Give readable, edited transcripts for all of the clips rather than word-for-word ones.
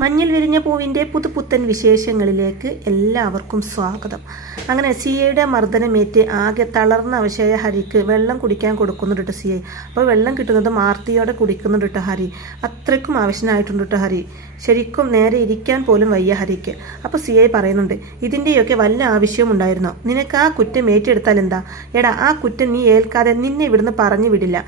മഞ്ഞിൽ വിരിഞ്ഞ പൂവിൻ്റെ പുതുപുത്തൻ വിശേഷങ്ങളിലേക്ക് എല്ലാവർക്കും സ്വാഗതം. അങ്ങനെ സിയയുടെ മർദ്ദനമേറ്റ് ആകെ തളർന്ന അവശയായ ഹരിക്ക് വെള്ളം കുടിക്കാൻ കൊടുക്കുന്നുണ്ട് സിയ. അപ്പോൾ വെള്ളം കിട്ടുന്നത് ആർത്തിയോടെ കുടിക്കുന്നുണ്ട് ഹരി. അത്രയ്ക്കും ആവശ്യമായിട്ടുണ്ട് ഹരി. ശരിക്കും നേരെ ഇരിക്കാൻ പോലും വയ്യ ഹരിക്ക്. അപ്പോൾ സിയ പറയുന്നുണ്ട്, ഇതിൻ്റെയൊക്കെ വല്ല ആവശ്യവും ഉണ്ടായിരുന്നോ? നിനക്ക് ആ കുറ്റം ഏറ്റെടുത്താൽ എന്താ? എടാ, ആ കുറ്റം നീ ഏൽക്കാതെ നിന്നെ ഇവിടുന്ന് പറഞ്ഞു വിടില്ല.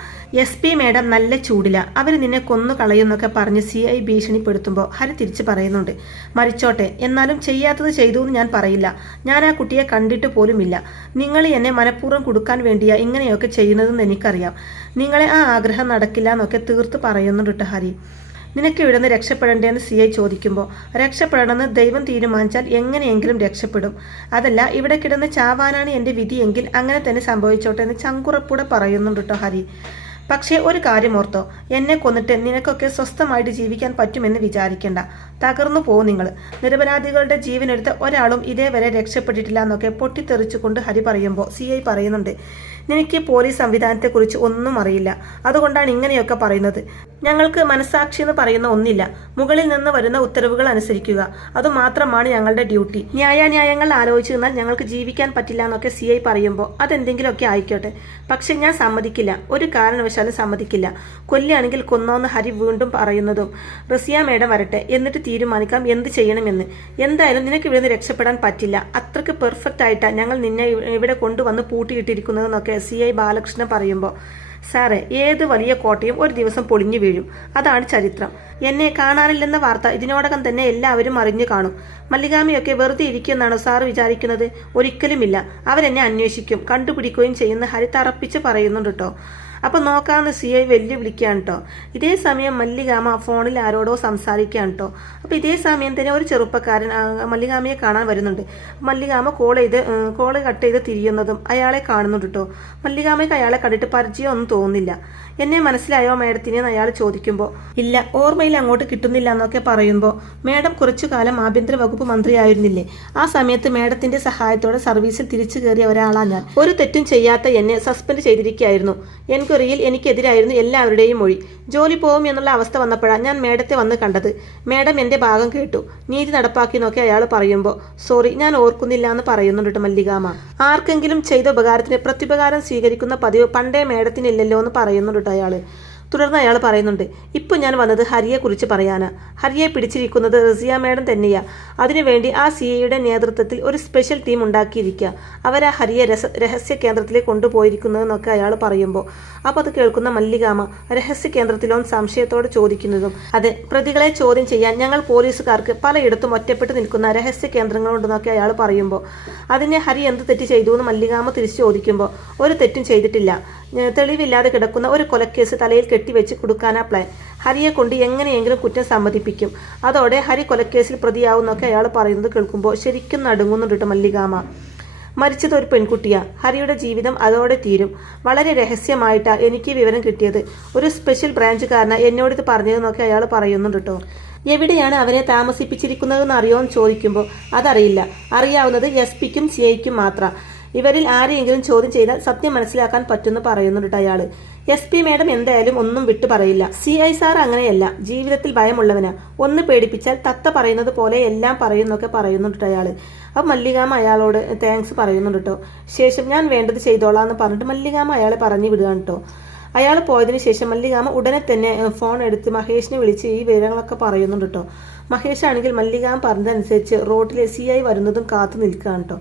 SP മേഡം നല്ല ചൂടില്ല, അവർ നിന്നെ കൊന്നു കളയുന്നൊക്കെ പറഞ്ഞ് CI ഭീഷണിപ്പെടുത്തുമ്പോൾ ഹരി തിരിച്ചു പറയുന്നുണ്ട്, മരിച്ചോട്ടെ, എന്നാലും ചെയ്യാത്തത് ചെയ്തു എന്ന് ഞാൻ പറയില്ല. ഞാൻ ആ കുട്ടിയെ കണ്ടിട്ട് പോലുമില്ല. നിങ്ങൾ എന്നെ മനഃപൂർവ്വം കൊടുക്കാൻ വേണ്ടിയാ ഇങ്ങനെയൊക്കെ ചെയ്യുന്നതെന്ന് എനിക്കറിയാം. നിങ്ങളെ ആ ആഗ്രഹം നടക്കില്ല എന്നൊക്കെ തീർത്ത് പറയുന്നുണ്ട് ഹരി. നിനക്ക് ഇവിടുന്ന് രക്ഷപ്പെടേണ്ടതെന്ന് CI ചോദിക്കുമ്പോൾ, രക്ഷപ്പെടണമെന്ന് ദൈവം തീരുമാനിച്ചാൽ എങ്ങനെയെങ്കിലും രക്ഷപ്പെടും. അതല്ല, ഇവിടെ കിടന്ന് ചാവാനാണ് എൻ്റെ വിധിയെങ്കിൽ അങ്ങനെ തന്നെ സംഭവിച്ചോട്ടെ എന്ന് ചങ്കുറപ്പൂടെ പറയുന്നുണ്ട് ഹരി. പക്ഷേ ഒരു കാര്യം ഓർത്തോ, എന്നെ കൊന്നിട്ട് നിനക്കൊക്കെ സ്വസ്ഥമായിട്ട് ജീവിക്കാൻ പറ്റുമെന്ന് വിചാരിക്കേണ്ട. തകർന്നു പോകും നിങ്ങൾ. നിരപരാധികളുടെ ജീവനെടുത്ത ഒരാളും ഇതേവരെ രക്ഷപ്പെട്ടിട്ടില്ല എന്നൊക്കെ പൊട്ടിത്തെറിച്ചുകൊണ്ട് ഹരി പറയുമ്പോൾ CI പറയുന്നുണ്ട്, നിനക്ക് പോലീസ് സംവിധാനത്തെക്കുറിച്ച് ഒന്നും അറിയില്ല, അതുകൊണ്ടാണ് ഇങ്ങനെയൊക്കെ പറയുന്നത്. ഞങ്ങൾക്ക് മനസാക്ഷി എന്ന് പറയുന്ന ഒന്നില്ല. മുകളിൽ നിന്ന് വരുന്ന ഉത്തരവുകൾ അനുസരിക്കുക, അതുമാത്രമാണ് ഞങ്ങളുടെ ഡ്യൂട്ടി. ന്യായാന്യായങ്ങൾ ആലോചിച്ച് നിന്നാൽ ഞങ്ങൾക്ക് ജീവിക്കാൻ പറ്റില്ല എന്നൊക്കെ CI പറയുമ്പോൾ, അതെന്തെങ്കിലുമൊക്കെ ആയിക്കോട്ടെ, പക്ഷെ ഞാൻ സമ്മതിക്കില്ല, ഒരു കാരണവശാലും സമ്മതിക്കില്ല. കൊല്ലുകയാണെങ്കിൽ കൊന്നോന്ന് ഹരി വീണ്ടും പറയുന്നതും, റസിയ മേഡം വരട്ടെ, എന്നിട്ട് തീരുമാനിക്കാം എന്ത് ചെയ്യണമെന്ന്. എന്തായാലും നിനക്ക് ഇവിടെ നിന്ന് രക്ഷപ്പെടാൻ പറ്റില്ല. അത്രയ്ക്ക് പെർഫെക്റ്റ് ആയിട്ടാണ് ഞങ്ങൾ നിന്നെ ഇവിടെ കൊണ്ടുവന്ന് പൂട്ടിയിട്ടിരിക്കുന്നതെന്നൊക്കെ CI ബാലകൃഷ്ണൻ പറയുമ്പോൾ, സാറേ, ഏത് വലിയ കോട്ടയും ഒരു ദിവസം പൊളിഞ്ഞു വീഴും. അതാണ് ചരിത്രം. എന്നെ കാണാനില്ലെന്ന വാർത്ത ഇതിനോടകം തന്നെ എല്ലാവരും അറിഞ്ഞു കാണും. മല്ലികാമയൊക്കെ വെറുതെ ഇരിക്കുമെന്നാണോ സാറ് വിചാരിക്കുന്നത്? ഒരിക്കലുമില്ല. അവരെന്നെ അന്വേഷിക്കും, കണ്ടുപിടിക്കുകയും ചെയ്യുന്ന ഹരി തറപ്പിച്ച് പറയുന്നുണ്ട് കേട്ടോ. അപ്പോൾ നോക്കാമെന്ന് CI വെല്ലുവിളിക്കുകയാണ് കേട്ടോ. ഇതേ സമയം മല്ലികാമ ഫോണിൽ ആരോടോ സംസാരിക്കുകയാണ് കേട്ടോ. അപ്പോൾ ഇതേ സമയം തന്നെ ഒരു ചെറുപ്പക്കാരൻ മല്ലികാമയെ കാണാൻ വരുന്നുണ്ട്. മല്ലികാമ കോള് കട്ട് ചെയ്ത് തിരിയുന്നതും അയാളെ കാണുന്നുണ്ട് കേട്ടോ. മല്ലികാമയ്ക്ക് അയാളെ കണ്ടിട്ട് പരിചയമൊന്നും തോന്നുന്നില്ല. എന്നെ മനസ്സിലായോ മേഡത്തിനെ എന്ന് അയാൾ ചോദിക്കുമ്പോൾ, ഇല്ല, ഓർമ്മയിൽ അങ്ങോട്ട് കിട്ടുന്നില്ല എന്നൊക്കെ പറയുമ്പോൾ, മേഡം കുറച്ചു കാലം ആഭ്യന്തര വകുപ്പ് മന്ത്രിയായിരുന്നില്ലേ? ആ സമയത്ത് മേഡത്തിന്റെ സഹായത്തോടെ സർവീസിൽ തിരിച്ചു കയറിയ ഒരാളാണ് ഞാൻ. ഒരു തെറ്റും ചെയ്യാത്ത എന്നെ സസ്പെൻഡ് ചെയ്തിരിക്കുകയായിരുന്നു. എൻക്വയറിയിൽ എനിക്കെതിരായിരുന്നു എല്ലാവരുടെയും മൊഴി. ജോലി പോകും എന്നുള്ള അവസ്ഥ വന്നപ്പോഴാണ് ഞാൻ മേഡത്തെ വന്ന് കണ്ടത്. മേഡം എൻ്റെ ഭാഗം കേട്ടു, നീതി നടപ്പാക്കി എന്നൊക്കെ അയാൾ പറയുമ്പോൾ, സോറി, ഞാൻ ഓർക്കുന്നില്ല എന്ന് പറയുന്നുണ്ട് മല്ലികാമ. ആർക്കെങ്കിലും ചെയ്ത ഉപകാരത്തിന് പ്രത്യുപകാരം സ്വീകരിക്കുന്ന പതിവ് പണ്ടേ മേഡത്തിനില്ലല്ലോ എന്ന് പറയുന്നുണ്ട് അയാള്. തുടർന്ന് അയാൾ പറയുന്നുണ്ട്, ഇപ്പോൾ ഞാൻ വന്നത് ഹരിയെ കുറിച്ച് പറയാനാ. ഹരിയെ പിടിച്ചിരിക്കുന്നത് റസിയ മേഡം തന്നെയാ. അതിനുവേണ്ടി ആ CIയുടെ നേതൃത്വത്തിൽ ഒരു സ്പെഷ്യൽ ടീം ഉണ്ടാക്കിയിരിക്കുക. അവരാ ഹരിയെ രഹസ്യ കേന്ദ്രത്തിലേക്ക് കൊണ്ടുപോയിരിക്കുന്നതെന്നൊക്കെ അയാൾ പറയുമ്പോൾ, അപ്പോൾ അത് കേൾക്കുന്ന മല്ലികാമ രഹസ്യ കേന്ദ്രത്തിലോ സംശയത്തോടെ ചോദിക്കുന്നതും, അതെ, പ്രതികളെ ചോദ്യം ചെയ്യാൻ ഞങ്ങൾ പോലീസുകാർക്ക് പലയിടത്തും ഒറ്റപ്പെട്ട് നിൽക്കുന്ന രഹസ്യ കേന്ദ്രങ്ങളുണ്ടെന്നൊക്കെ അയാൾ പറയുമ്പോൾ, അതിനെ ഹരി എന്ത് തെറ്റ് ചെയ്തു എന്ന് മല്ലികാമ തിരിച്ചു ചോദിക്കുമ്പോൾ, ഒരു തെറ്റും ചെയ്തിട്ടില്ല. തെളിവില്ലാതെ കിടക്കുന്ന ഒരു കൊലക്കേസ് തലയിൽ കെട്ടിവെച്ച് കൊടുക്കാനാ പ്ലാൻ. ഹരിയെ കൊണ്ട് എങ്ങനെയെങ്കിലും കുറ്റം സമ്മതിപ്പിക്കും. അതോടെ ഹരി കൊലക്കേസിൽ പ്രതിയാവുന്നൊക്കെ അയാൾ പറയുന്നത് കേൾക്കുമ്പോൾ ശരിക്കും നടുങ്ങുന്നുണ്ട് മല്ലികാമ. മരിച്ചത് ഒരു പെൺകുട്ടിയാ. ഹരിയുടെ ജീവിതം അതോടെ തീരും. വളരെ രഹസ്യമായിട്ടാണ് എനിക്ക് വിവരം കിട്ടിയത്. ഒരു സ്പെഷ്യൽ ബ്രാഞ്ചുകാരനാ എന്നോടിത് പറഞ്ഞതെന്നൊക്കെ അയാൾ പറയുന്നുണ്ട് കേട്ടോ. എവിടെയാണ് അവനെ താമസിപ്പിച്ചിരിക്കുന്നതെന്ന് അറിയുമെന്ന് ചോദിക്കുമ്പോൾ, അതറിയില്ല. അറിയാവുന്നത് SP-ക്കും CIക്കും മാത്രം. ഇവരിൽ ആരെയെങ്കിലും ചോദ്യം ചെയ്താൽ സത്യം മനസ്സിലാക്കാൻ പറ്റുമെന്ന് പറയുന്നുണ്ട് അയാള്. SP മേഡം എന്തായാലും ഒന്നും വിട്ടു പറയില്ല. CI സാർ അങ്ങനെയല്ല, ജീവിതത്തിൽ ഭയമുള്ളവനാ. ഒന്ന് പേടിപ്പിച്ചാൽ തത്ത പറയുന്നത് പോലെ എല്ലാം പറയുന്നൊക്കെ പറയുന്നുണ്ട് അയാള്. അപ്പം മല്ലികാമ അയാളോട് താങ്ക്സ് പറയുന്നുണ്ട് കേട്ടോ. ശേഷം ഞാൻ വേണ്ടത് ചെയ്തോളാം എന്ന് പറഞ്ഞിട്ട് മല്ലികാമ അയാളെ പറഞ്ഞു വിടുകയാണ് കേട്ടോ. അയാൾ പോയതിനു ശേഷം മല്ലികാമ ഉടനെ തന്നെ ഫോൺ എടുത്ത് മഹേഷിനെ വിളിച്ച് ഈ വിവരങ്ങളൊക്കെ പറയുന്നുണ്ട് കേട്ടോ. മഹേഷ് ആണെങ്കിൽ മല്ലികാമ പറഞ്ഞതനുസരിച്ച് റോഡിലെ CI വരുന്നതും കാത്തു നിൽക്കുകയാണ് കേട്ടോ.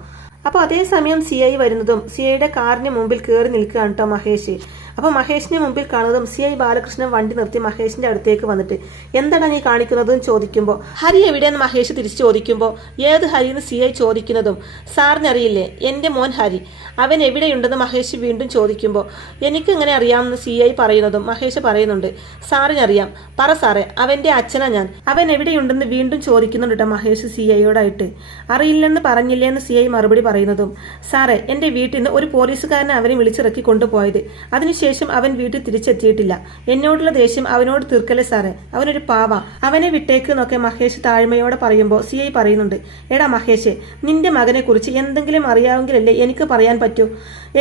അപ്പോൾ അതേസമയം CI വരുന്നതും CIയുടെ കാറിന് മുമ്പിൽ കയറി നിൽക്കുകയാണ് കേട്ടോ മഹേഷ്. അപ്പോൾ മഹേഷിനെ മുമ്പിൽ കാണുന്നതും CI ബാലകൃഷ്ണൻ വണ്ടി നിർത്തി മഹേഷിന്റെ അടുത്തേക്ക് വന്നിട്ട്, എന്താണ് നീ കാണിക്കുന്നതെന്ന് ചോദിക്കുമ്പോൾ, ഹരി എവിടെയെന്ന് മഹേഷ് തിരിച്ചു ചോദിക്കുമ്പോൾ, ഏത് ഹരി എന്ന് CI ചോദിക്കുന്നതും, സാറിനറിയില്ലേ എൻ്റെ മോൻ ഹരി, അവൻ എവിടെയുണ്ടെന്ന് മഹേഷ് വീണ്ടും ചോദിക്കുമ്പോൾ, എനിക്കെങ്ങനെ അറിയാമെന്ന് CI പറയുന്നതും മഹേഷ് പറയുന്നുണ്ട്, സാറിനറിയാം, പറ സാറേ, അവൻ്റെ അച്ഛനാ ഞാൻ. അവൻ എവിടെയുണ്ടെന്ന് വീണ്ടും ചോദിക്കുന്നുണ്ട് കേട്ടോ മഹേഷ് CIയോടായിട്ട്. അറിയില്ലെന്ന് പറഞ്ഞില്ലേ എന്ന് CI മറുപടി പറയുന്നതും, സാറേ, എൻ്റെ വീട്ടിൽ നിന്ന് ഒരു പോലീസുകാരനെ അവനെ വിളിച്ചിറക്കി കൊണ്ടുപോയത്. അതിനുശേഷം അതിനുശേഷം അവൻ വീട്ടിൽ തിരിച്ചെത്തിയിട്ടില്ല. എന്നോടുള്ള ദേഷ്യം അവനോട് തീർക്കല്ലേ സാറേ, അവനൊരു പാവ, അവനെ വിട്ടേക്ക് എന്നൊക്കെ മഹേഷ് താഴ്മയോടെ പറയുമ്പോൾ CI പറയുന്നുണ്ട്, എടാ മഹേഷ്, നിന്റെ മകനെ കുറിച്ച് എന്തെങ്കിലും അറിയാമെങ്കിലല്ലേ എനിക്ക് പറയാൻ പറ്റൂ.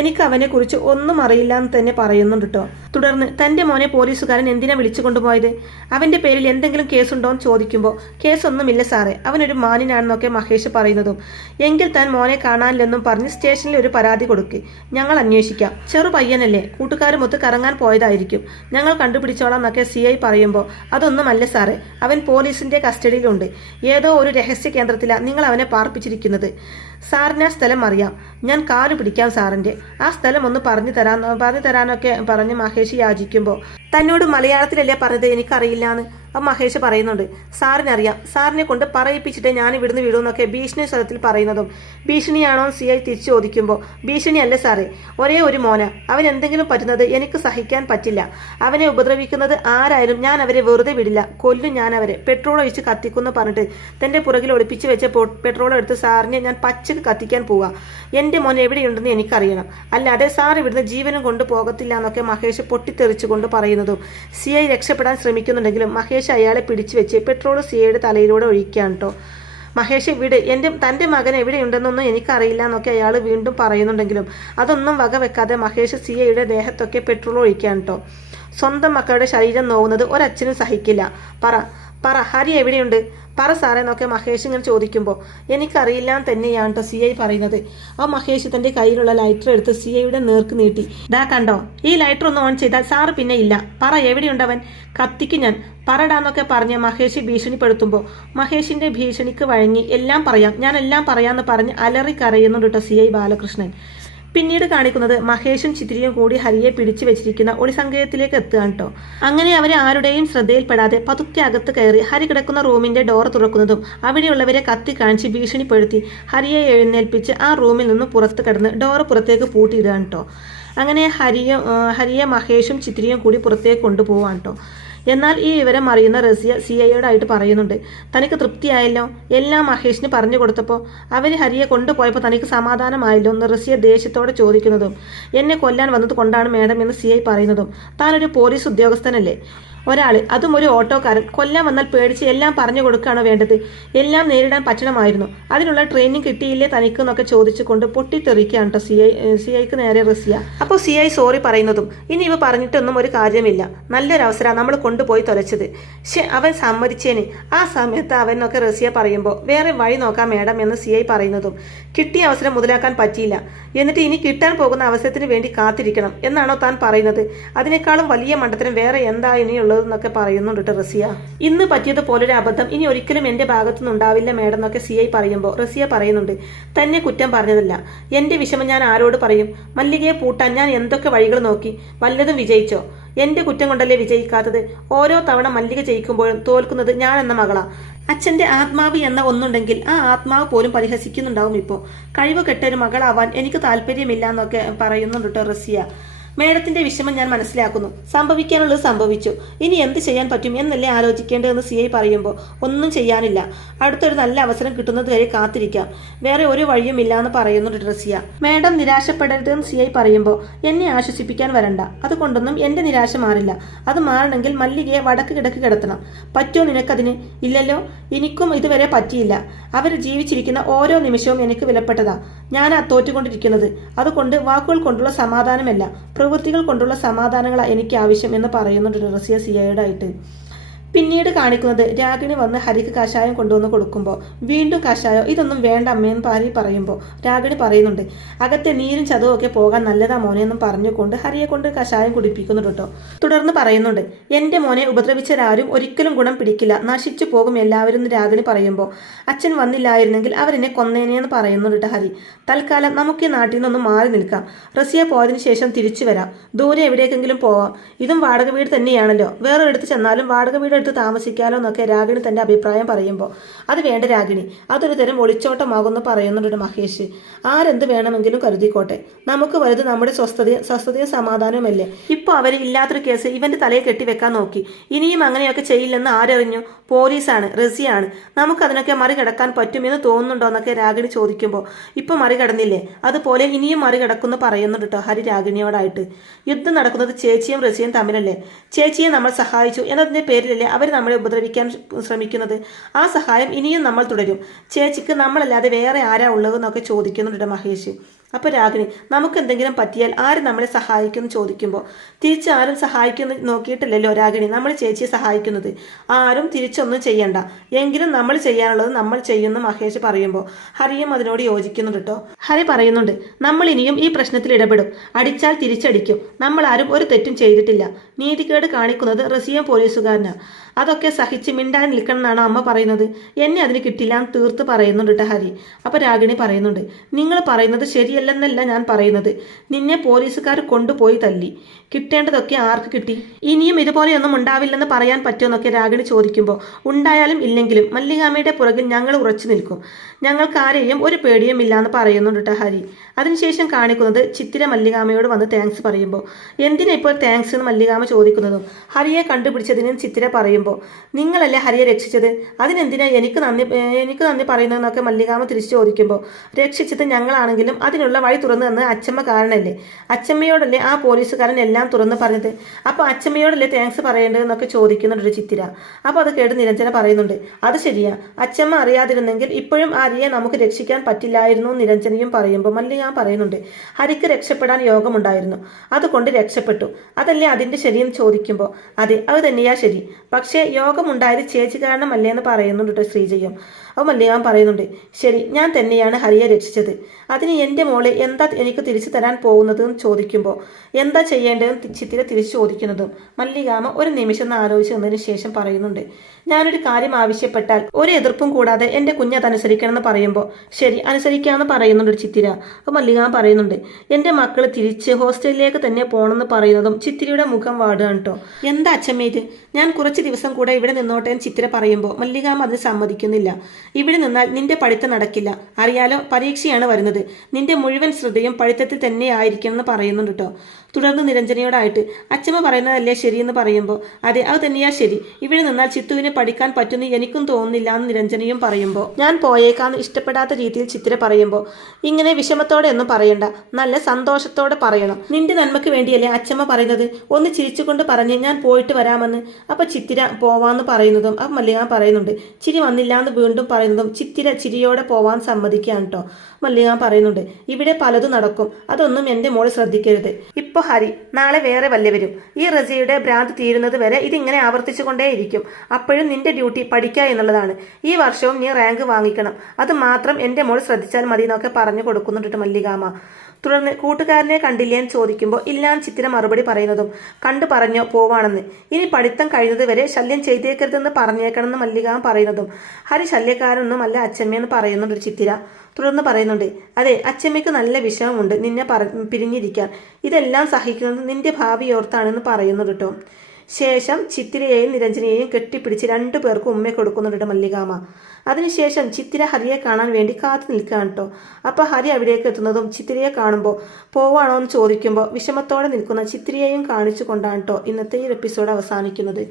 എനിക്ക് അവനെ കുറിച്ച് ഒന്നും അറിയില്ല എന്ന് തന്നെ പറയുന്നുണ്ട് കേട്ടോ. തുടർന്ന് തന്റെ മോനെ പോലീസുകാരൻ എന്തിനാ വിളിച്ചു കൊണ്ടുപോയത്, അവന്റെ പേരിൽ എന്തെങ്കിലും കേസുണ്ടോ എന്ന് ചോദിക്കുമ്പോൾ കേസൊന്നുമില്ല സാറേ, അവനൊരു മാനിനാണെന്നൊക്കെ മഹേഷ് പറയുന്നതും, എങ്കിൽ താൻ മോനെ കാണാനില്ലെന്നും പറഞ്ഞ് സ്റ്റേഷനിൽ ഒരു പരാതി കൊടുക്ക്, ഞങ്ങൾ അന്വേഷിക്കാം. ചെറു പയ്യനല്ലേ, കൂട്ടുകാരുമൊത്ത് കറങ്ങാൻ പോയതായിരിക്കും, ഞങ്ങൾ കണ്ടുപിടിച്ചോളാം എന്നൊക്കെ CI പറയുമ്പോൾ, അതൊന്നുമല്ല സാറേ, അവൻ പോലീസിന്റെ കസ്റ്റഡിയിലുണ്ട്, ഏതോ ഒരു രഹസ്യ കേന്ദ്രത്തിലാണ് നിങ്ങൾ അവനെ പാർപ്പിച്ചിരിക്കുന്നത്. സാറിന് ആ സ്ഥലം അറിയാം, ഞാൻ കാല് പിടിക്കാം സാറിന്റെ, ആ സ്ഥലം ഒന്ന് പറഞ്ഞു തരാനൊക്കെ പറഞ്ഞ് മഹേഷ് യാചിക്കുമ്പോൾ, തന്നോട് മലയാളത്തിലല്ലേ പറഞ്ഞത് എനിക്കറിയില്ലാന്ന് അപ്പം മഹേഷ് പറയുന്നുണ്ട്. സാറിനറിയാം, സാറിനെ കൊണ്ട് പറയിപ്പിച്ചിട്ട് ഞാൻ ഇവിടുന്ന് വിടുമെന്നൊക്കെ ഭീഷണി സ്വരത്തിൽ പറയുന്നതും, ഭീഷണിയാണോ CI തിരിച്ചു ചോദിക്കുമ്പോൾ, ഭീഷണിയല്ലേ സാറേ, ഒരേ ഒരു മോന, അവൻ എന്തെങ്കിലും പറ്റുന്നത് എനിക്ക് സഹിക്കാൻ പറ്റില്ല. അവനെ ഉപദ്രവിക്കുന്നത് ആരായാലും ഞാൻ അവരെ വെറുതെ വിടില്ല, കൊല്ലും ഞാൻ അവരെ, പെട്രോൾ ഒഴിച്ച് കത്തിക്കുമെന്ന് പറഞ്ഞിട്ട് തന്റെ പുറകിൽ ഒളിപ്പിച്ച് വെച്ച പെട്രോൾ എടുത്ത് സാറിനെ ഞാൻ പച്ചക്ക് കത്തിക്കാൻ പോവാ. എന്റെ മോൻ എവിടെയുണ്ടെന്ന് എനിക്കറിയണം, അല്ലാതെ സാർ ഇവിടുന്ന് ജീവനും കൊണ്ട് പോകത്തില്ല എന്നൊക്കെ മഹേഷ് പൊട്ടിത്തെറിച്ചുകൊണ്ട് പറയുന്നതും, CI രക്ഷപ്പെടാൻ ശ്രമിക്കുന്നുണ്ടെങ്കിലും മഹേഷ് അയാളെ പിടിച്ചു വെച്ച് പെട്രോൾ CIയുടെ തലയിലൂടെ ഒഴിക്കുകയാണ് കേട്ടോ. മഹേഷ് വിട്, തന്റെ മകൻ എവിടെയുണ്ടെന്നൊന്നും എനിക്കറിയില്ല എന്നൊക്കെ അയാൾ വീണ്ടും പറയുന്നുണ്ടെങ്കിലും അതൊന്നും വകവെക്കാതെ മഹേഷ് CIയുടെ ദേഹത്തൊക്കെ പെട്രോൾ ഒഴിക്കുകയാണ് കേട്ടോ. സ്വന്തം മക്കളുടെ ശരീരം നോവുന്നത് ഒരച്ഛനും സഹിക്കില്ല. പറ ഹരി എവിടെയുണ്ട്, പറ സാറേ എന്നൊക്കെ മഹേഷ് ഇങ്ങനെ ചോദിക്കുമ്പോൾ, എനിക്കറിയില്ല തന്നെയാണ് കേട്ടോ CI പറയുന്നത്. ആ മഹേഷ് തന്റെ കയ്യിലുള്ള ലൈറ്റർ എടുത്ത് CIയുടെ നേർക്ക് നീട്ടി, ദാ കണ്ടോ, ഈ ലൈറ്റർ ഒന്ന് ഓൺ ചെയ്താൽ സാറ് പിന്നെ ഇല്ല, പറ എവിടെയുണ്ടവൻ, കത്തിക്ക് ഞാൻ, പറടാന്നൊക്കെ പറഞ്ഞ് മഹേഷ് ഭീഷണിപ്പെടുത്തുമ്പോൾ മഹേഷിന്റെ ഭീഷണിക്ക് വഴങ്ങി ഞാൻ എല്ലാം പറയാന്ന് പറഞ്ഞ് അലറി കരയുന്നുണ്ട് കേട്ടോ CI ബാലകൃഷ്ണൻ. പിന്നീട് കാണിക്കുന്നത് മഹേഷും ചിത്രിയും കൂടി ഹരിയെ പിടിച്ചു വെച്ചിരിക്കുന്ന ഒളിസങ്കേതത്തിലേക്ക് എത്തുകയാണ് കേട്ടോ. അങ്ങനെ അവരെ ആരുടെയും ശ്രദ്ധയിൽപ്പെടാതെ പതുക്കെ അകത്ത് കയറി ഹരി കിടക്കുന്ന റൂമിന്റെ ഡോർ തുറക്കുന്നതും അവിടെയുള്ളവരെ കത്തി കാണിച്ച് ഭീഷണിപ്പെടുത്തി ഹരിയെ എഴുന്നേൽപ്പിച്ച് ആ റൂമിൽ നിന്ന് പുറത്ത് കിടന്ന് ഡോർ പുറത്തേക്ക് പൂട്ടിയിടുകയാണ് കേട്ടോ. അങ്ങനെ ഹരിയെ മഹേഷും ചിത്രിയും കൂടി പുറത്തേക്ക് കൊണ്ടുപോവാണ് കേട്ടോ. എന്നാൽ ഈ വിവരം അറിയുന്ന റസിയ CIയോടായിട്ട് പറയുന്നുണ്ട്, തനിക്ക് തൃപ്തിയായല്ലോ, എല്ലാം മഹേഷിന് പറഞ്ഞു കൊടുത്തപ്പോൾ, അവർ ഹരിയെ കൊണ്ടുപോയപ്പോൾ തനിക്ക് സമാധാനമായല്ലോ എന്ന് റസിയ ദേഷ്യത്തോടെ ചോദിക്കുന്നതും, എന്നെ കൊല്ലാൻ വന്നത് കൊണ്ടാണ് മേഡം എന്ന് CI പറയുന്നതും, താനൊരു പോലീസ് ഉദ്യോഗസ്ഥനല്ലേ, ഒരാൾ അതും ഒരു ഓട്ടോക്കാരൻ കൊല്ലാൻ വന്നാൽ പേടിച്ച് എല്ലാം പറഞ്ഞു കൊടുക്കുകയാണോ വേണ്ടത്, എല്ലാം നേരിടാൻ പറ്റണമായിരുന്നു, അതിനുള്ള ട്രെയിനിങ് കിട്ടിയില്ലേ തനിക്ക് എന്നൊക്കെ ചോദിച്ചുകൊണ്ട് പൊട്ടിത്തെറിക്കുകയാണ് കേട്ടോ CIക്ക് നേരെ റസിയ. അപ്പോൾ CI സോറി പറയുന്നതും, ഇനി ഇവ പറഞ്ഞിട്ടൊന്നും ഒരു കാര്യമില്ല, നല്ലൊരവസരമാണ് നമ്മൾ കൊണ്ടുപോയി തൊലച്ചത്, അവൻ സമ്മതിച്ചേന്, ആ സമയത്ത് അവനൊക്കെ റസിയ പറയുമ്പോൾ, വേറെ വഴി നോക്കാം മേഡം എന്ന് CI പറയുന്നതും, കിട്ടിയ അവസരം മുതലാക്കാൻ പറ്റിയില്ല, എന്നിട്ട് ഇനി കിട്ടാൻ പോകുന്ന അവസരത്തിന് വേണ്ടി കാത്തിരിക്കണം എന്നാണോ താൻ പറയുന്നത്, അതിനേക്കാളും വലിയ മണ്ടത്തരം വേറെ എന്താ ഇനിയുള്ളത് എന്നൊക്കെ പറയുന്നുണ്ട് റസിയ. ഇന്ന് പറ്റിയതുപോലൊരു അബദ്ധം ഇനി ഒരിക്കലും എന്റെ ഭാഗത്തുനിന്ന് ഉണ്ടാവില്ല മേഡം എന്നൊക്കെ CI പറയുമ്പോൾ റസിയ പറയുന്നുണ്ട്, തന്നെ കുറ്റം പറഞ്ഞതല്ല, എന്റെ വിഷമം ഞാൻ ആരോട് പറയും, മല്ലികയെ പൂട്ടാൻ ഞാൻ എന്തൊക്കെ വഴികൾ നോക്കി, വല്ലതും വിജയിച്ചോ, എന്റെ കുറ്റം കൊണ്ടല്ലേ വിജയിക്കാത്തത്, ഓരോ തവണ മല്ലിക ജയിക്കുമ്പോഴും തോൽക്കുന്നത് ഞാൻ എന്ന മകളാ, അച്ഛന്റെ ആത്മാവ് എന്ന ഒന്നുണ്ടെങ്കിൽ ആ ആത്മാവ് പോലും പരിഹസിക്കുന്നുണ്ടാവും, ഇപ്പോൾ കഴിവ് കെട്ടൊരു മകളാവാൻ എനിക്ക് താല്പര്യമില്ല എന്നൊക്കെ പറയുന്നുണ്ട് കേട്ടോ റസിയ. മേഡത്തിന്റെ വിഷമം ഞാൻ മനസ്സിലാക്കുന്നു, സംഭവിക്കാനുള്ളത് സംഭവിച്ചു, ഇനി എന്ത് ചെയ്യാൻ പറ്റും എന്നല്ലേ ആലോചിക്കേണ്ടതെന്ന് CI പറയുമ്പോൾ, ഒന്നും ചെയ്യാനില്ല, അടുത്തൊരു നല്ല അവസരം കിട്ടുന്നത് വരെ കാത്തിരിക്കാം, വേറെ ഒരു വഴിയും ഇല്ല എന്ന് പറയുന്നുണ്ട് റസിയ. മേഡം നിരാശപ്പെടരുതെന്ന് CI പറയുമ്പോൾ, എന്നെ ആശ്വസിപ്പിക്കാൻ വരണ്ട, അതുകൊണ്ടൊന്നും എന്റെ നിരാശ മാറില്ല, അത് മാറണമെങ്കിൽ മല്ലികയെ വടക്ക് കിടക്ക് കിടത്തണം, പറ്റുമോ നിനക്കതിന്, ഇല്ലല്ലോ, എനിക്കും ഇതുവരെ പറ്റിയില്ല, അവർ ജീവിച്ചിരിക്കുന്ന ഓരോ നിമിഷവും എനിക്ക് വിലപ്പെട്ടതാ, ഞാനാ തോറ്റുകൊണ്ടിരിക്കുന്നത്, അതുകൊണ്ട് വാക്കുകൾ കൊണ്ടുള്ള സമാധാനമല്ല പ്രവൃത്തികൾ കൊണ്ടുള്ള സമാധാനങ്ങളാണ് എനിക്ക് ആവശ്യം എന്ന് പറയുന്നുണ്ട് റസിയ CIയോടായിട്ട്. പിന്നീട് കാണിക്കുന്നത് രാഗിണി വന്ന് ഹരിക്ക് കഷായം കൊണ്ടുവന്ന് കൊടുക്കുമ്പോൾ, വീണ്ടും കഷായം, ഇതൊന്നും വേണ്ട അമ്മയെന്ന് ഭാര്യ പറയുമ്പോൾ രാഗിണി പറയുന്നുണ്ട്, അകത്തെ നീരും ചതവും ഒക്കെ പോകാൻ നല്ലതാ മോനെ എന്നും പറഞ്ഞുകൊണ്ട് ഹരിയെ കൊണ്ട് കഷായം കുടിപ്പിക്കുന്നുണ്ട് കേട്ടോ. തുടർന്ന് പറയുന്നുണ്ട്, എന്റെ മോനെ ഉപദ്രവിച്ചവരാരും ഒരിക്കലും ഗുണം പിടിക്കില്ല, നശിച്ചു പോകും എല്ലാവരും എന്ന് രാഗിണി പറയുമ്പോൾ, അച്ഛൻ വന്നില്ലായിരുന്നെങ്കിൽ അവരെന്നെ കൊന്നേനെന്ന് പറയുന്നുണ്ട് ഹരി. തൽക്കാലം നമുക്ക് ഈ നാട്ടിൽ നിന്നൊന്ന് മാറി നിൽക്കാം, റസിയ പോയതിനു ശേഷം തിരിച്ചു വരാം, ദൂരെ എവിടേക്കെങ്കിലും പോവാം, ഇതും വാടക വീട് തന്നെയാണല്ലോ, വേറെ എടുത്ത് ചെന്നാലും വാടക വീട് എടുത്ത് താമസിക്കാലോ എന്നൊക്കെ രാഗിണി തന്റെ അഭിപ്രായം പറയുമ്പോൾ അത് വേണ്ട രാഗിണി, അതൊരു തരം ഒളിച്ചോട്ടമാകുമെന്ന് പറയുന്നുണ്ട് മഹേഷ്. ആരെന്ത് വേണമെങ്കിലും കരുതിക്കോട്ടെ, നമുക്ക് വലുത് നമ്മുടെ സ്വസ്ഥതയും സമാധാനവുമല്ലേ. ഇപ്പോൾ അവർ ഇല്ലാത്തൊരു കേസ് ഇവന്റെ തലയിൽ കെട്ടിവെക്കാൻ നോക്കി. ഇനിയും അങ്ങനെയൊക്കെ ചെയ്യില്ലെന്ന് ആരറിഞ്ഞു? പോലീസാണ്, റസിയാണ്. നമുക്കതിനൊക്കെ മറികടക്കാൻ പറ്റുമെന്ന് തോന്നുന്നുണ്ടോ എന്നൊക്കെ രാഗിണി ചോദിക്കുമ്പോൾ ഇപ്പൊ മറികടന്നില്ലേ, അതുപോലെ ഇനിയും മറികടക്കുമെന്ന് പറയുന്നുണ്ട് കേട്ടോ ഹരി രാഗിണിയോടായിട്ട്. യുദ്ധം നടക്കുന്നത് ചേച്ചിയും റസിയും തമ്മിലല്ലേ? ചേച്ചിയെ നമ്മൾ സഹായിച്ചു എന്നതിന്റെ പേരിലല്ലേ അവർ നമ്മളെ ഉപദ്രവിക്കാൻ ശ്രമിക്കുന്നത്? ആ സഹായം ഇനിയും നമ്മൾ തുടരും. ചേച്ചിക്ക് നമ്മളല്ലാതെ വേറെ ആരാ ഉള്ളതെന്നൊക്കെ ചോദിക്കുന്നുണ്ട് മഹേഷ്. അപ്പോൾ രാഗിണി, നമുക്ക് എന്തെങ്കിലും പറ്റിയാൽ ആര് നമ്മളെ സഹായിക്കുമെന്ന് ചോദിക്കുമ്പോൾ തിരിച്ച് ആരും സഹായിക്കുന്നു നോക്കിയിട്ടില്ലല്ലോ രാഗിണി നമ്മൾ ചേച്ചിയെ സഹായിക്കുന്നത്. ആരും തിരിച്ചൊന്നും ചെയ്യണ്ട, എങ്കിലും നമ്മൾ ചെയ്യാനുള്ളത് നമ്മൾ ചെയ്യുന്നു മഹേഷ് പറയുമ്പോൾ ഹരിയും അതിനോട് യോജിക്കുന്നുണ്ട് കേട്ടോ. ഹരി പറയുന്നുണ്ട്, നമ്മൾ ഇനിയും ഈ പ്രശ്നത്തിൽ ഇടപെടും, അടിച്ചാൽ തിരിച്ചടിക്കും. നമ്മൾ ആരും ഒരു തെറ്റും ചെയ്തിട്ടില്ല. നീതികേട് കാണിക്കുന്നത് റസിയും പോലീസുകാരനാ. അതൊക്കെ സഹിച്ച് മിണ്ടാൻ നിൽക്കണം എന്നാണ് അമ്മ പറയുന്നത്. എന്നെ അതിന് കിട്ടില്ല എന്ന് തീർത്ത് പറയുന്നുണ്ട് കേട്ടോ ഹരി. അപ്പോൾ രാഗിണി പറയുന്നുണ്ട്, നിങ്ങൾ പറയുന്നത് ശരിയല്ലെന്നല്ല ഞാൻ പറയുന്നത്. നിന്നെ പോലീസുകാർ കൊണ്ടുപോയി തല്ലി, കിട്ടേണ്ടതൊക്കെ ആർക്ക് കിട്ടി? ഇനിയും ഇതുപോലെയൊന്നും ഉണ്ടാവില്ലെന്ന് പറയാൻ പറ്റുമെന്നൊക്കെ രാഗിണി ചോദിക്കുമ്പോൾ ഉണ്ടായാലും ഇല്ലെങ്കിലും മല്ലികാമ്മയുടെ പുറകിൽ ഞങ്ങൾ ഉറച്ചു നിൽക്കും. ഞങ്ങൾക്ക് ആരെയും ഒരു പേടിയും ഇല്ലാന്ന് പറയുന്നുണ്ട് കേട്ടോ ഹരി. അതിനുശേഷം കാണിക്കുന്നത് ചിത്തിര മല്ലികാമ്മയോട് വന്ന് താങ്ക്സ് പറയുമ്പോൾ എന്തിനാ ഇപ്പോൾ താങ്ക്സ് എന്ന് മല്ലികാമ്മ ചോദിക്കുന്നതും ഹരിയെ കണ്ടുപിടിച്ചതിനും ചിത്തിര പറയുമ്പോൾ നിങ്ങളല്ലേ ഹരിയെ രക്ഷിച്ചത്, അതിനെന്തിനാ എനിക്ക് നന്ദി പറയുന്നതെന്നൊക്കെ മല്ലികാമ്മ തിരിച്ചു ചോദിക്കുമ്പോൾ രക്ഷിച്ചത് ഞങ്ങളാണെങ്കിലും അതിനുള്ള വഴി തുറന്നു തന്ന് അച്ചമ്മ കാരണല്ലേ? അച്ചമ്മയോടല്ലേ ആ പോലീസുകാരൻ എല്ലാം തുറന്ന് പറഞ്ഞത്? അപ്പോൾ അച്ചമ്മയോടല്ലേ താങ്ക്സ് പറയേണ്ടതെന്നൊക്കെ ചോദിക്കുന്നുണ്ട് ചിത്തിര. അപ്പോൾ അത് കേട്ട് നിരഞ്ജന പറയുന്നുണ്ട്, അത് ശരിയാ, അച്ചമ്മ അറിയാതിരുന്നെങ്കിൽ ഇപ്പോഴും ഹരിയെ നമുക്ക് രക്ഷിക്കാൻ പറ്റില്ലായിരുന്നു നിരഞ്ജനയും പറയുമ്പോൾ മല്ലികാമ്മ പറയുന്നുണ്ട്, ഹരിക്ക് രക്ഷപ്പെടാൻ യോഗമുണ്ടായിരുന്നു, അതുകൊണ്ട് രക്ഷപ്പെട്ടു, അതല്ലേ അതിന്റെ ശരിയെന്ന് ചോദിക്കുമ്പോൾ അതെ അത് തന്നെയാ ശരി, പക്ഷേ യോഗമുണ്ടായത് ചേച്ചി കാരണമല്ലേ എന്ന് പറയുന്നുണ്ട് ശ്രീജയും. അപ്പോൾ മല്ലികാമ്മ പറയുന്നുണ്ട്, ശരി, ഞാൻ തന്നെയാണ് ഹരിയെ രക്ഷിച്ചത്, അതിന് എൻ്റെ മോളെ എന്താ എനിക്ക് തിരിച്ചു തരാൻ പോകുന്നതെന്ന് ചോദിക്കുമ്പോൾ എന്താ ചെയ്യേണ്ടതെന്ന് ചിത്തിര തിരിച്ചു ചോദിക്കുന്നതും മല്ലികാമ്മ ഒരു നിമിഷം ആലോചിച്ച് വന്നതിന് ശേഷം പറയുന്നുണ്ട്, ഞാനൊരു കാര്യം ആവശ്യപ്പെട്ടാൽ ഒരു എതിർപ്പും കൂടാതെ എൻ്റെ കുഞ്ഞത് അനുസരിക്കണമെന്ന് പറയുമ്പോൾ ശരി അനുസരിക്കാമെന്ന് പറയുന്നുണ്ട് ചിത്തിര. അപ്പോൾ മല്ലികാമ്മ പറയുന്നുണ്ട്, എൻ്റെ മക്കൾ തിരിച്ച് ഹോസ്റ്റലിലേക്ക് തന്നെ പോകണമെന്ന് പറയുന്നതും ചിത്തിരയുടെ മുഖം വാടുകയാണ് കേട്ടോ. എന്താ അച്ഛമ്മ ഇത്, ഞാൻ കുറച്ച് ദിവസം കൂടെ ഇവിടെ നിന്നോട്ടെ എന്ന് ചിത്തിര പറയുമ്പോൾ മല്ലികാമ്മ അതിന് സമ്മതിക്കുന്നില്ല. ഇവിടെ നിന്നാൽ നിന്റെ പഠിത്തം നടക്കില്ല, അറിയാലോ പരീക്ഷയാണ് വരുന്നത്, നിന്റെ മുഴുവൻ ശ്രദ്ധയും പഠിത്തത്തിൽ തന്നെ ആയിരിക്കണം എന്ന് പറയുന്നുണ്ട് കേട്ടോ. തുടർന്ന് നിരഞ്ജനയോടായിട്ട് അച്ഛമ്മ പറയുന്നതല്ലേ ശരിയെന്ന് പറയുമ്പോൾ അതെ അത് തന്നെയാ ശരി, ഇവിടെ നിന്നാൽ ചിത്തുവിന് പഠിക്കാൻ പറ്റുന്ന എനിക്കും തോന്നുന്നില്ല എന്ന് നിരഞ്ജനയും പറയുമ്പോൾ ഞാൻ പോയേക്കാന്ന് ഇഷ്ടപ്പെടാത്ത രീതിയിൽ ചിത്തിര പറയുമ്പോൾ ഇങ്ങനെ വിഷമത്തോടെ ഒന്നും പറയണ്ട, നല്ല സന്തോഷത്തോടെ പറയണം, നിന്റെ നന്മയ്ക്ക് വേണ്ടിയല്ലേ അച്ഛമ്മ പറയുന്നത്, ഒന്ന് ചിരിച്ചുകൊണ്ട് പറഞ്ഞ് ഞാൻ പോയിട്ട് വരാമെന്ന്. അപ്പൊ ചിത്തിര പോവാന്ന് പറയുന്നതും അപ്പം മല്ലിക പറയുന്നുണ്ട് ചിരി വന്നില്ല എന്ന് വീണ്ടും പറയുന്നതും ചിത്തിര ചിരിയോടെ പോവാൻ സമ്മതിക്കുകയാണ് കേട്ടോ. മല്ലിക പറയുന്നുണ്ട്, ഇവിടെ പലതും നടക്കും, അതൊന്നും എൻ്റെ മോള് ശ്രദ്ധിക്കരുത്. ഇപ്പൊ ഹരി, നാളെ വേറെ വല്ലവരും. ഈ റസിയുടെ ഭ്രാന്ത് തീരുന്നത് വരെ ഇതിങ്ങനെ ആവർത്തിച്ചു കൊണ്ടേയിരിക്കും. അപ്പോഴും നിന്റെ ഡ്യൂട്ടി പഠിക്കുക എന്നുള്ളതാണ്. ഈ വർഷവും നീ റാങ്ക് വാങ്ങിക്കണം, അത് മാത്രം എൻ്റെ മോൾ ശ്രദ്ധിച്ചാൽ മതി എന്നൊക്കെ പറഞ്ഞു കൊടുക്കുന്നുണ്ട് മല്ലികാമ്മ. തുടർന്ന് കൂട്ടുകാരനെ കണ്ടില്ലേ എന്ന് ചോദിക്കുമ്പോൾ ഇല്ലാന്ന് ചിത്തിര മറുപടി പറയുന്നതും കണ്ടു പറഞ്ഞോ പോവാണെന്ന്, ഇനി പഠിത്തം കഴിയുന്നത് വരെ ശല്യം ചെയ്തേക്കരുതെന്ന് പറഞ്ഞേക്കണമെന്ന് മല്ലികാമ്മ പറയുന്നതും ഹരി ശല്യക്കാരനൊന്നും അല്ല അച്ഛമ്മയെന്ന് പറയുന്നുണ്ട് ചിത്തിര. തുടർന്ന് പറയുന്നുണ്ട്, അതെ അച്ഛമ്മയ്ക്ക് നല്ല വിഷമമുണ്ട് നിന്നെ പിരിഞ്ഞിരിക്കാൻ, ഇതെല്ലാം സഹിക്കുന്നത് നിന്റെ ഭാവി ഓർത്താണെന്ന് പറയുന്നുണ്ട് കേട്ടോ. ശേഷം ചിത്തിരയെയും നിരഞ്ജനയെയും കെട്ടിപ്പിടിച്ച് രണ്ടുപേർക്കും ഉമ്മ കൊടുക്കുന്നുണ്ട് മല്ലികാമ്മ. അതിനുശേഷം ചിത്തിര ഹരിയെ കാണാൻ വേണ്ടി കാത്തു നിൽക്കുകയാണ് കേട്ടോ. അപ്പോൾ ഹരി അവിടേക്ക് എത്തുന്നതും ചിത്തിരയെ കാണുമ്പോൾ പോവാണോ എന്ന് ചോദിക്കുമ്പോൾ വിഷമത്തോടെ നിൽക്കുന്ന ചിത്തിരയെയും കാണിച്ചു കൊണ്ടാണ് കേട്ടോ ഇന്നത്തെ ഈ എപ്പിസോഡ് അവസാനിക്കുന്നത്.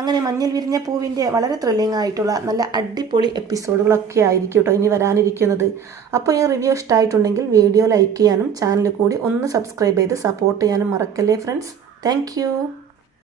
അങ്ങനെ മഞ്ഞിൽ വിരിഞ്ഞ പൂവിൻ്റെ വളരെ ത്രില്ലിംഗ് ആയിട്ടുള്ള നല്ല അടിപൊളി എപ്പിസോഡുകളൊക്കെ ആയിരിക്കും കേട്ടോ ഇനി വരാനിരിക്കുന്നത്. അപ്പോൾ ഈ റിവ്യൂ ഇഷ്ടമായിട്ടുണ്ടെങ്കിൽ വീഡിയോ ലൈക്ക് ചെയ്യാനും ചാനൽ കൂടി ഒന്ന് സബ്സ്ക്രൈബ് ചെയ്ത് സപ്പോർട്ട് ചെയ്യാനും മറക്കല്ലേ ഫ്രണ്ട്സ്. താങ്ക്